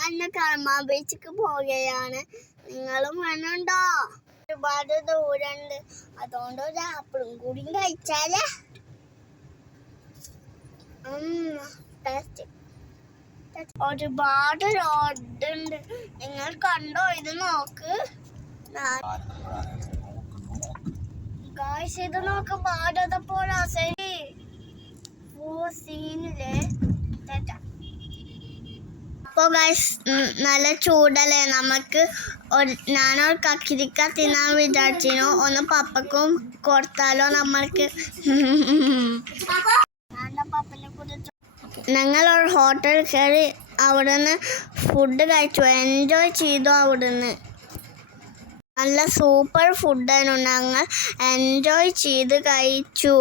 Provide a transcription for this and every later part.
ഞങ്ങൾ കർമ്മ ബീച്ചിക്ക് പോവുകയാണ്. നിങ്ങളും വേണുണ്ടോ? ഒരുപാട് ദൂരമുണ്ട്. അതുകൊണ്ട് ഒരു ആപ്പിളും കൂടി കഴിച്ചാലേ. ഒരുപാട് റോഡുണ്ട്. നിങ്ങൾ കണ്ടോ? ഇത് നോക്ക് ഗായ്സ്, ഇത് നോക്ക്. ഭാരതപ്പുഴ സീനില്ലേ. അപ്പോൾ ഗായ്സ്, നല്ല ചൂടല്ലേ. നമുക്ക് ഞാനൊരു കക്കിരിക്ക തിന്നാൻ വിചാരിച്ചിരുന്നു. ഒന്ന് പപ്പക്കും കൊടുത്താലോ നമ്മൾക്ക്? ഞങ്ങൾ ഒരു ഹോട്ടൽ കയറി അവിടുന്ന് ഫുഡ് കഴിച്ചു. എൻജോയ് ചെയ്തു. അവിടുന്ന് നല്ല സൂപ്പർ ഫുഡായിരുന്നു. ഞങ്ങൾ എൻജോയ് ചെയ്ത് കഴിച്ചു.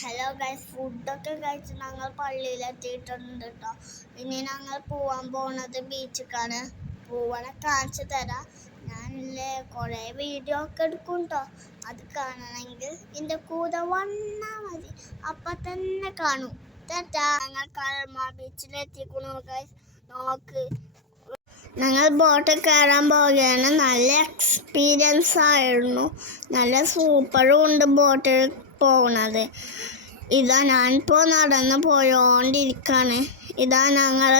ഹലോ ഗൈസ്, ഫുഡൊക്കെ കഴിച്ച് ഞങ്ങൾ പള്ളിയിലെത്തിയിട്ടുണ്ട് കേട്ടോ. ഇനി ഞങ്ങൾ പോവാൻ പോണത് ബീച്ചിലേക്കാണ്. പോവാനെ കാണിച്ചു തരാം. ഞാനില്ലേ കുറേ വീഡിയോ ഒക്കെ എടുക്കും കേട്ടോ. അത് കാണണമെങ്കിൽ എൻ്റെ കൂടെ വന്നാൽ മതി. അപ്പം തന്നെ കാണും. ഞങ്ങൾ കർമ്മ ബീച്ചിലെത്തിക്കുന്നു ഗൈസ്. നോക്ക്, ഞങ്ങൾ ബോട്ട് കയറാൻ പോവുകയാണ്. നല്ല എക്സ്പീരിയൻസ് ആയിരുന്നു. നല്ല സൂപ്പറും ഉണ്ട് ബോട്ടിൽ പോകുന്നത്. ഇതാ ഞാനിപ്പോൾ നടന്ന് പോയോണ്ടിരിക്കുകയാണ്. ഇതാ ഞങ്ങൾ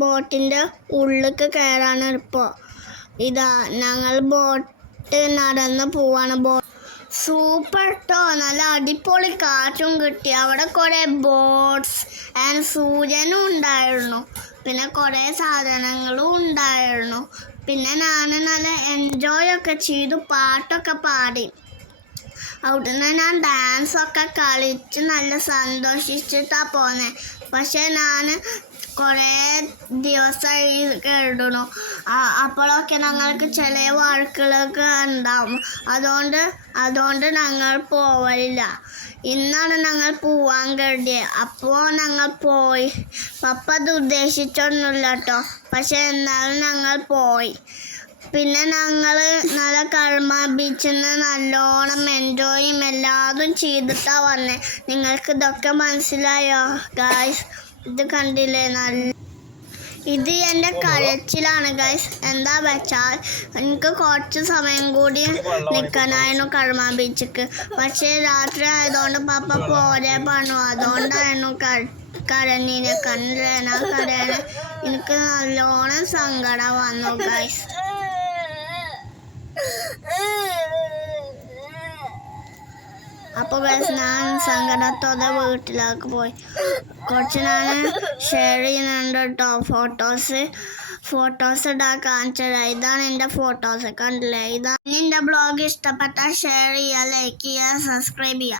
ബോട്ടിൻ്റെ ഉള്ളിലേക്ക് കയറാണ് ഇപ്പോൾ. ഇതാ ഞങ്ങൾ ബോട്ട് നടന്ന് പോവാണ്. സൂപ്പർ കേട്ടോ. നല്ല അടിപൊളി കാറ്റും കിട്ടി. അവിടെ കുറേ ബോട്ട്സ് ആൻഡ് സൂര്യനും ഉണ്ടായിരുന്നു. പിന്നെ കുറേ സാധനങ്ങളും ഉണ്ടായിരുന്നു. പിന്നെ ഞാൻ നല്ല എൻജോയ് ഒക്കെ ചെയ്തു. പാട്ടൊക്കെ പാടി. അവിടുന്ന് ഞാൻ ഡാൻസൊക്കെ കളിച്ച് നല്ല സന്തോഷിച്ചിട്ടാണ് പോന്നെ. പക്ഷെ ഞാൻ കുറേ ദിവസമായി കേടുന്നു. അപ്പോഴൊക്കെ ഞങ്ങൾക്ക് ചില വർക്കുകളൊക്കെ ഉണ്ടാവും. അതുകൊണ്ട് ഞങ്ങൾ പോവില്ല. ഇന്നാണ് ഞങ്ങൾ പോവാൻ കരുതിയത്. അപ്പോൾ ഞങ്ങൾ പോയി. പപ്പ അത് ഉദ്ദേശിച്ചൊന്നുമില്ല കേട്ടോ. പക്ഷെ എന്നാലും ഞങ്ങൾ പോയി. പിന്നെ ഞങ്ങൾ നല്ല കർമ്മ ബീച്ചിൽ നിന്ന് നല്ലോണം എൻജോയും എല്ലാതും ചെയ്തിട്ടാണ് വന്നത്. നിങ്ങൾക്ക് ഇതൊക്കെ മനസ്സിലായോ ഗായ്സ്? ഇത് കണ്ടില്ലേ? ഇത് എൻ്റെ കരച്ചിലാണ് ഗൈസ്. എന്താ വെച്ചാൽ എനിക്ക് കുറച്ച് സമയം കൂടി നിൽക്കാനായിരുന്നു കർമ്മ ബീച്ചിക്ക്. പക്ഷേ രാത്രി ആയതുകൊണ്ട് പപ്പ പോരെ പറഞ്ഞു. അതുകൊണ്ടായിരുന്നു കരഞ്ഞിനെ. കണ്ടില്ല കരയാൻ എനിക്ക് നല്ലോണം സങ്കടം വന്നു ഗൈസ്. അപ്പോൾ ഗൈസ്, ഞാൻ സങ്കടത്തോടെ വീട്ടിലേക്ക് പോയി. കുറച്ച് ഞാൻ ഷെയർ ചെയ്യുന്നുണ്ട് കേട്ടോ. ഫോട്ടോസ് ഇടാൻ കാണിച്ചത്. ഇതാണ് എൻ്റെ ഫോട്ടോസ്. കണ്ടില്ലേ? ഇതാണ് എൻ്റെ ബ്ലോഗ്. ഇഷ്ടപ്പെട്ടാൽ ഷെയർ ചെയ്യുക, ലൈക്ക് ചെയ്യുക, സബ്സ്ക്രൈബ് ചെയ്യുക.